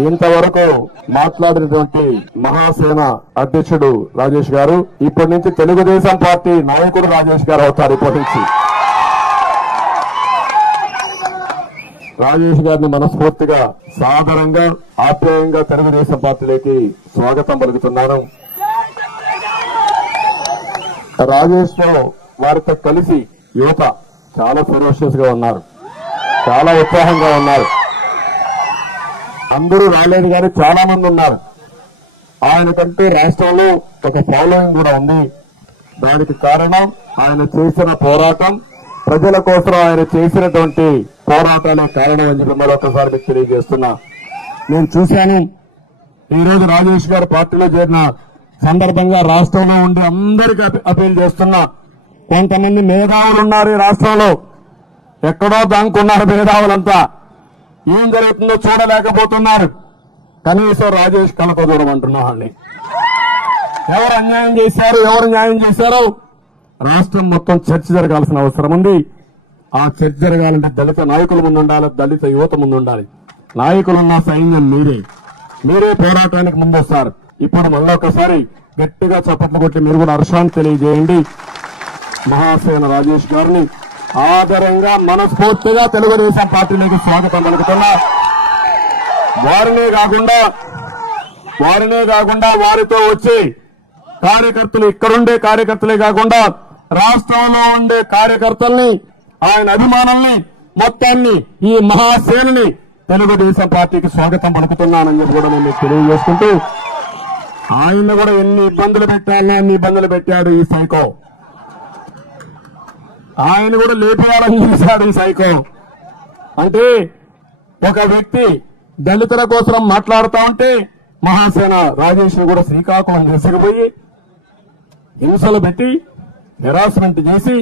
ఇంతవరకు మాట్లాడినటువంటి మహాసేన అధ్యక్షుడు రాజేష్ గారు ఇప్పటి నుంచి తెలుగుదేశం పార్టీ నాయకుడు రాజేష్ గారు అవుతారు. ఇప్పటి నుంచి రాజేష్ గారిని మనస్ఫూర్తిగా సాదరంగా ఆప్యాయంగా తెలుగుదేశం పార్టీలోకి స్వాగతం పలుకుతున్నాను. రాజేష్ తో వారితో కలిసి యువత చాలా ఫెరోషియస్ గా ఉన్నారు, చాలా ఉత్సాహంగా ఉన్నారు. అందరూ రాలేదు కానీ చాలా మంది ఉన్నారు. ఆయనకంటూ రాష్ట్రంలో ఒక ఫాలోయింగ్ కూడా ఉంది. దానికి కారణం ఆయన చేసిన పోరాటం, ప్రజల కోసం ఆయన చేసినటువంటి పోరాటాలే కారణం అని చెప్పి మరొకసారి మీకు తెలియజేస్తున్నా. నేను చూశాను ఈరోజు రాజేష్ గారు పార్టీలో చేరిన సందర్భంగా రాష్ట్రంలో ఉండి అందరికీ అపీల్ చేస్తున్నా. కొంతమంది మేధావులు ఉన్నారు ఈ రాష్ట్రంలో, ఎక్కడో దాంకున్నారు మేధావులంతా. ఏం జరుగుతుందో చూడలేకపోతున్నారు. కనీసం రాజేష్ కళతో చూడమంటున్నామండి. ఎవరు అన్యాయం చేశారు, ఎవరు న్యాయం చేశారో రాష్ట్రం మొత్తం చర్చ జరగాల్సిన అవసరం ఉంది. ఆ చర్చ జరగాలంటే దళిత నాయకుల ముందు ఉండాలి, దళిత యువత ముందు ఉండాలి. నాయకులున్న సైన్యం మీరే పోరాటానికి ముందొస్తారు. ఇప్పుడు మళ్ళీ ఒకసారి గట్టిగా చప్పట్లు కొట్టి మీరు కూడా హర్షాన్ని తెలియజేయండి. మహాసేన రాజేష్ గారిని ఆదరంగా మనస్ఫూర్తిగా తెలుగుదేశం పార్టీలోకి స్వాగతం పలుకుతున్నా. వారినే కాకుండా వారితో వచ్చి కార్యకర్తలు, ఇక్కడుండే కార్యకర్తలే కాకుండా రాష్ట్రంలో ఉండే కార్యకర్తల్ని, ఆయన అభిమానుల్ని మొత్తాన్ని, ఈ మహాసేనని తెలుగుదేశం పార్టీకి స్వాగతం పలుకుతున్నానని చెప్పి కూడా నేను తెలియజేసుకుంటూ, ఆయన కూడా ఎన్ని ఇబ్బందులు పెట్టాలో అన్ని ఇబ్బందులు పెట్టాడు ఈ సైకో. ఆయన కూడా లేపేయాలని చూశాడు ఈ సైకో. అంటే ఒక వ్యక్తి దళితుల కోసం మాట్లాడుతూ ఉంటే మహాసేన రాజేష్ కూడా శ్రీకాకుళం తీసుకుపోయి హింసలు పెట్టి హెరాస్మెంట్ చేసి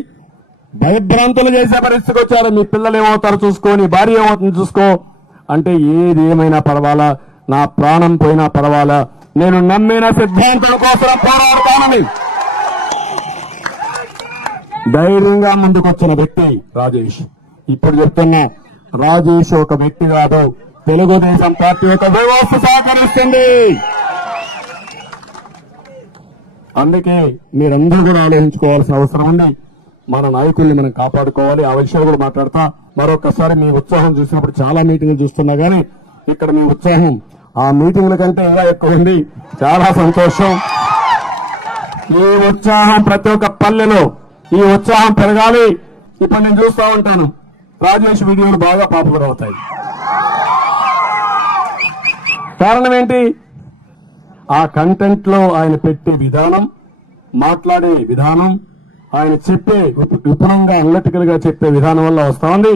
భయభ్రాంతులు చేసే పరిస్థితికి వచ్చారు. మీ పిల్లలు ఏమవుతారో చూసుకో, నీ భార్య ఏమవుతుందో చూసుకో అంటే ఏది ఏమైనా పర్వాలా, నా ప్రాణం పోయినా పర్వాలా, నేను నమ్మిన సిద్ధాంతాల కోసం పోరాడతానని ధైర్యంగా ముందుకొచ్చిన వ్యక్తి రాజేష్. ఇప్పుడు చెప్తున్నా, రాజేష్ ఒక వ్యక్తి కాదు, తెలుగుదేశం పార్టీ ఒక వ్యవస్థ సహకరిస్తుంది. అందుకే మీరందరూ కూడా ఆలోచించుకోవాల్సిన అవసరం ఉంది. మన నాయకుల్ని మనం కాపాడుకోవాలి. ఆ విషయాలు కూడా మాట్లాడతా. మరొకసారి మీ ఉత్సాహం చూసినప్పుడు చాలా మీటింగ్లు చూస్తున్నా గానీ ఇక్కడ మీ ఉత్సాహం ఆ మీటింగ్ల కంటే ఇంకా ఎక్కువ ఉంది. చాలా సంతోషం. ఈ ఉత్సాహం ప్రతి ఒక్క పల్లెలో ఈ ఉత్సాహం పెరగాలి. ఇప్పుడు నేను చూస్తూ ఉంటాను రాజేష్ వీడియోలు బాగా పాపులర్ అవుతాయి. కారణం ఏంటి? ఆ కంటెంట్ లో ఆయన పెట్టే విధానం, మాట్లాడే విధానం, ఆయన చెప్పే విపులంగా అనలిటికల్ గా చెప్పే విధానం వల్ల వస్తా ఉంది.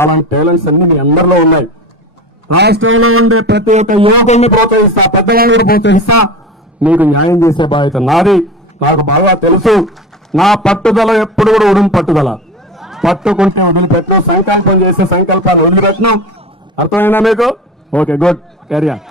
అలాంటి టాలెంట్స్ అన్ని మీ అందరిలో ఉన్నాయి. రాష్ట్రంలో ఉండే ప్రతి ఒక్క యువకుల్ని ప్రోత్సహిస్తా, పెద్దవాళ్ళని ప్రోత్సహిస్తా. మీకు న్యాయం చేసే బాధ్యత నాది. నాకు బాగా తెలుసు. నా పట్టుదల ఎప్పుడు కూడా ఉడుం పట్టుదల. పట్టుకుంటే వదిలిపెట్టను, సంకల్పం చేసే సంకల్పాన్ని వదిలిపెట్టను. అర్థమైందా మీకు? Okay, good, carry on.